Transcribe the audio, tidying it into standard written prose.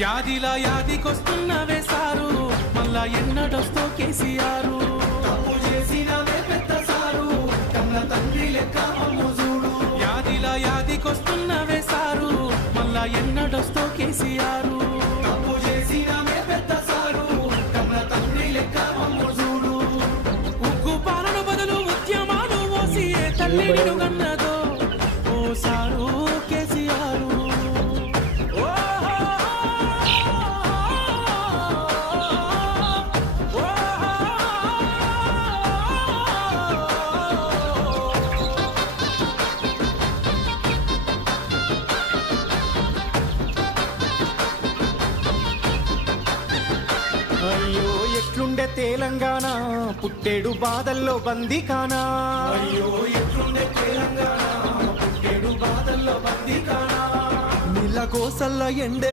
యాదిలా యాదికొస్తున్నవే sir, మళ్ళా ఎన్నడొస్తో కేసీఆర్. తప్పు చేసినవే పెద్ద సారు, కన్న తండ్రి లెక్క మమ్ము చూడు. యాదిలా యాదికొస్తున్నవే సారు, మళ్ళా ఎన్నడొస్తో కేసీఆర్. తప్పు చేసినవే పెద్ద సారు, కన్న తండ్రి లెక్క మమ్ము చూడు. ఉగ్గు పాలన బదులు ఉద్యమాలు ఓసి ఏ తల్లి నిలుగన్నదో ఓ సారు కేసీఆర్. అయ్యో ఎట్లుండే తెలంగాణ, పుట్టేడు బాధల్లో బందీకానా. అయ్యో ఎట్లుండే తెలంగాణ, పుట్టేడు బాధల్లో బందీకానా. నీళ్ళ కోసల్ల ఎండే